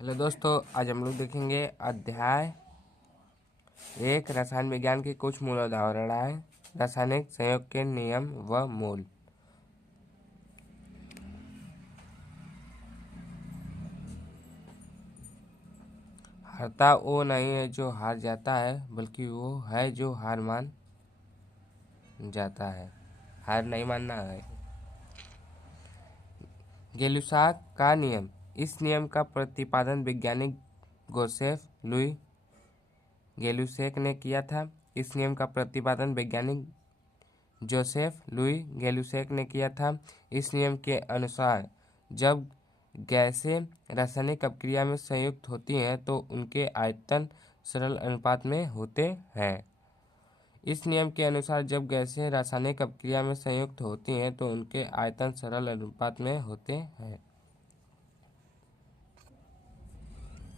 Hello दोस्तों, आज हम लोग देखेंगे अध्याय 1 रसायन विज्ञान की कुछ मूल अवधारणाएं, रासायनिक संयोग के नियम व मूल। हारता वो नहीं है जो हार जाता है, बल्कि वो है जो हार मान जाता है। हार नहीं मानना है। गै-लुसाक का नियम। इस नियम का प्रतिपादन वैज्ञानिक जोसेफ लुई गै-लुसाक ने किया था। इस नियम का प्रतिपादन वैज्ञानिक जोसेफ लुई गै-लुसाक ने किया था। इस नियम के अनुसार जब गैसें रासायनिक अपक्रिया में संयुक्त होती हैं तो उनके आयतन सरल अनुपात में होते हैं। इस नियम के अनुसार जब गैसें रासायनिक अपक्रिया में संयुक्त होती हैं तो उनके आयतन सरल अनुपात में होते हैं।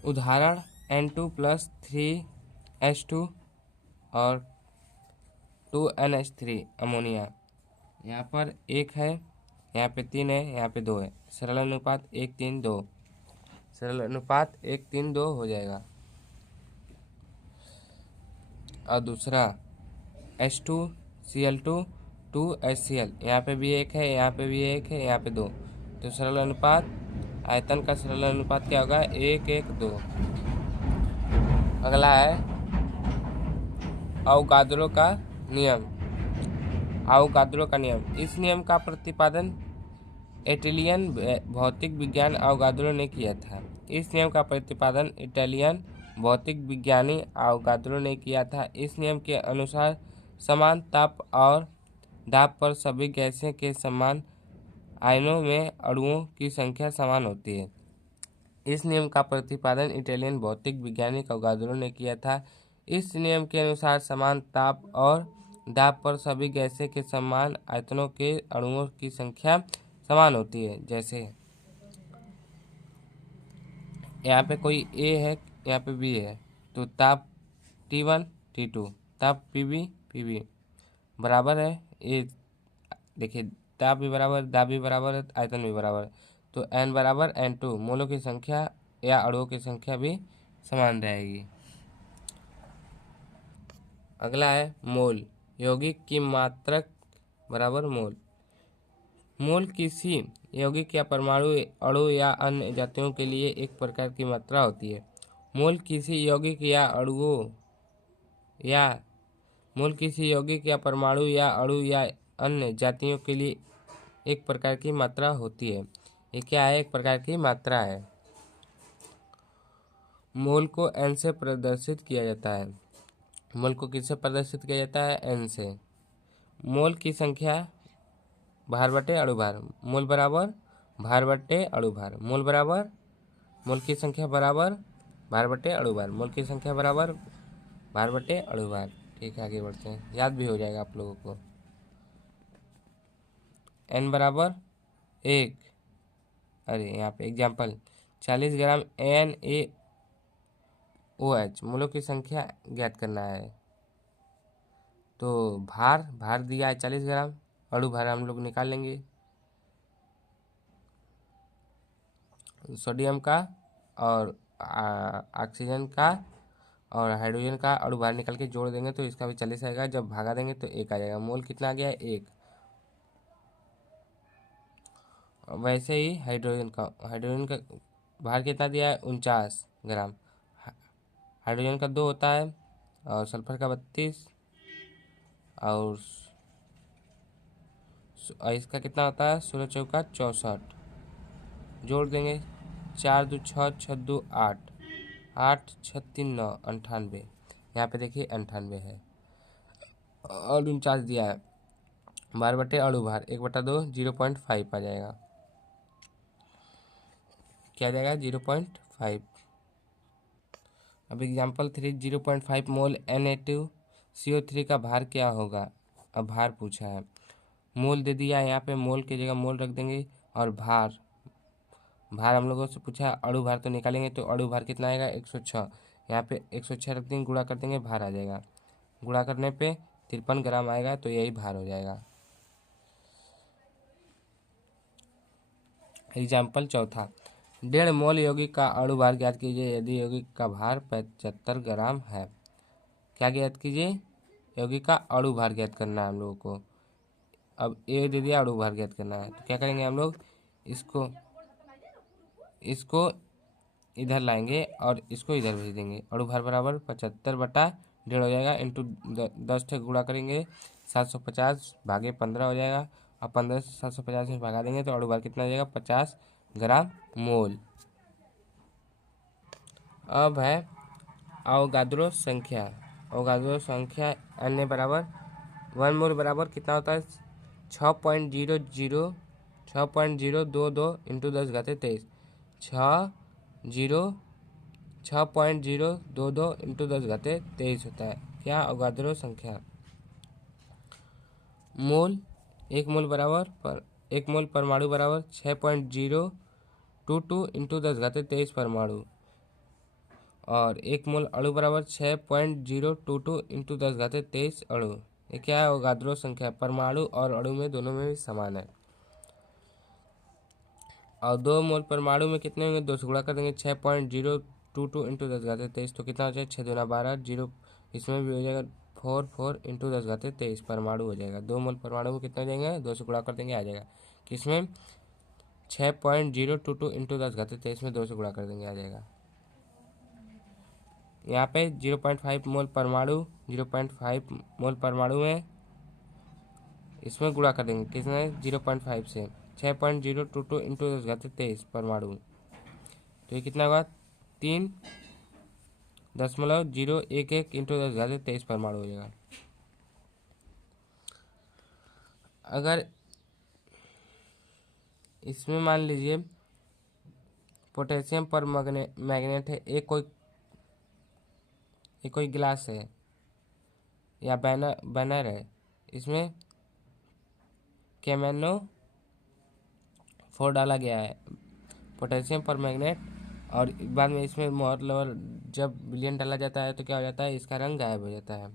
उदाहरण N2+3H2 और 2NH3 अमोनिया। यहाँ पर 1 है, यहाँ पे 3 है, यहाँ पे 2 है। सरल अनुपात 1:3:2। सरल अनुपात 1:3:2 हो जाएगा। और दूसरा H2Cl2 2HCl। यहाँ पे भी 1 है, यहाँ पे भी 1 है, यहाँ पे 2। तो सरल अनुपात, आयतन का सरल अनुपात क्या होगा? 1:1:2। अगला है अवोगाद्रो का नियम। अवोगाद्रो का नियम। इस नियम का प्रतिपादन इटालियन भौतिक विज्ञान अवोगाद्रो ने किया था। इस नियम का प्रतिपादन इटालियन भौतिक विज्ञानी अवोगाद्रो ने किया था। इस नियम के अनुसार समान ताप और दाब पर सभी गैसें के समान आयनों में अणुओं की संख्या समान होती है। इस नियम का प्रतिपादन इटालियन भौतिक वैज्ञानिक अवोगाद्रो ने किया था। इस नियम के अनुसार समान ताप और दाब पर सभी गैसें के समान आयतनों के अणुओं की संख्या समान होती है। जैसे यहाँ पे कोई ए है, यहाँ पे बी है, तो ताप T1 T2, ताप PB बराबर है। ए देखिए, ताप भी बराबर, दाब भी बराबर है, आयतन भी बराबर है, तो N बराबर N2। मोलों की संख्या या अणुओं की संख्या भी समान रहेगी। अगला है मोल। यौगिक की मात्रक बराबर मोल। मोल किसी यौगिक या परमाणु अणु या अन्य जातियों के लिए एक प्रकार की मात्रा होती है। मोल किसी यौगिक या परमाणु या अणु या अन्य जातियों के लिए एक प्रकार की मात्रा होती है। ये क्या है? एक प्रकार की मात्रा है। मोल को N से प्रदर्शित किया जाता है। मोल को किससे प्रदर्शित किया जाता है? N से। मोल की संख्या भार बटे अणु भार। मोल बराबर भार बटे अणु भार। मोल बराबर मोल की संख्या बराबर भार बटे अणु भार। मोल की संख्या बराबर भार बटे अणु भार। ठीक है, आगे बढ़ते हैं, याद भी हो जाएगा आप लोगों को। N बराबर 1, अरे यहाँ पे एग्जाम्पल 40 ग्राम NaOH। मोलों की संख्या ज्ञात करना है। तो भार दिया है 40 ग्राम, अणु भार हम लोग निकाल लेंगे। सोडियम का और ऑक्सीजन का और हाइड्रोजन का अणु भार निकल के जोड़ देंगे तो इसका भी 40 आएगा। जब भागा देंगे तो 1 आ जाएगा। मोल कितना आ गया है? 1। वैसे ही हाइड्रोजन का भार कितना दिया है? 49 ग्राम। हाइड्रोजन का 2 होता है और सल्फर का 32 और इसका कितना होता है? 16 चौका 64। जोड़ देंगे, 4 2 6 6 2 8 8 6 3 9 98। यहाँ पे देखिए 98 है और 49 दिया है। भार बटे अणु भार 1/2 0.5 आ जाएगा। क्या आ जाएगा? 0.5। अब एग्जाम्पल 3 0.5 मोल Na2CO3 का भार क्या होगा? अब भार पूछा है, मोल दे दिया है, यहाँ पे मोल की जगह मोल रख देंगे और भार हम लोगों से पूछा है अणु भार, तो निकालेंगे तो अणु भार कितना आएगा? 106। यहाँ पे 106 रख देंगे, गुणा कर देंगे, भार आ जाएगा। गुणा करने पे 53 ग्राम आएगा, तो यही भार हो जाएगा। एग्जाम्पल चौथा, 1.5 मोल यौगिक का अणु भार ज्ञात कीजिए यदि यौगिक का भार 75 ग्राम है। क्या ज्ञात कीजिए? यौगिक का अणु भार ज्ञात करना है हम लोगों को। अब ए दे दिया, अणु भार ज्ञात करना है, तो क्या करेंगे हम लोग, इसको इधर लाएंगे और इसको इधर भेज देंगे। अणु भार बराबर 75/1.5 हो जाएगा, इंटू 10 से गुणा करेंगे, 750 भागे 15 हो जाएगा। और 15 से 750 में भगा देंगे तो अणु भार कितना हो जाएगा? 50 ग्राम मोल। अब है अवोगाद्रो संख्या। अवोगाद्रो संख्या अन्य बराबर 1 मोल बराबर कितना होता है? 6.022 इंटू 10⁻23 6.022 इंटू 10⁻23 होता है। क्या? अवोगाद्रो संख्या। मोल 1 मोल बराबर 1 मोल परमाणु बराबर 6.022 इंटू 10⁻23 परमाणु, और 1 मोल अणु बराबर 6.022 इंटू 10⁻23 अणु। ये क्या है? अवोगाद्रो संख्या। परमाणु और अणु में दोनों में भी समान है। और 2 मोल परमाणु में कितने होंगे? 2 से गुणा कर देंगे, 6.022 इंटू 10⁻23 तो कितना हो जाएगा? 6 दूना 12, 0 इसमें भी हो जाएगा, 4 इंटू 10⁻23 परमाणु हो जाएगा। 2 मोल परमाणु में कितना हो जाएंगे? 2 से गुणा कर देंगे, आ जाएगा किसमें? 6.022 इंटू 10⁻23 में 2 से गुणा कर देंगे, आ जाएगा। यहाँ पे 0.5 मोल परमाणु, 0.5 मोल परमाणु में इसमें गुणा कर देंगे किसने? 0.5 से। 6.022 इंटू 10⁻23 परमाणु, तो ये कितना होगा? 3.011 इंटू 10⁻23 परमाणु हो जाएगा। अगर इसमें मान लीजिए पोटेशियम पर मैग्नेट है, एक कोई गिलास है या बैनर है, इसमें कैमेनो 4 डाला गया है, पोटेशियम पर मैग्नेट, और बाद में इसमें मोहर लेवल जब विलयन डाला जाता है तो क्या हो जाता है? इसका रंग गायब हो जाता है।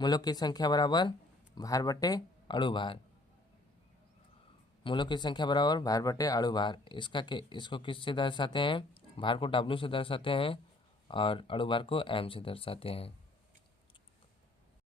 मूलों की संख्या बराबर भार बटे अणु भार। मूलों की संख्या बराबर भार बटे अणु भार। इसको किससे दर्शाते हैं? भार को W से दर्शाते हैं और अणु भार को M से दर्शाते हैं।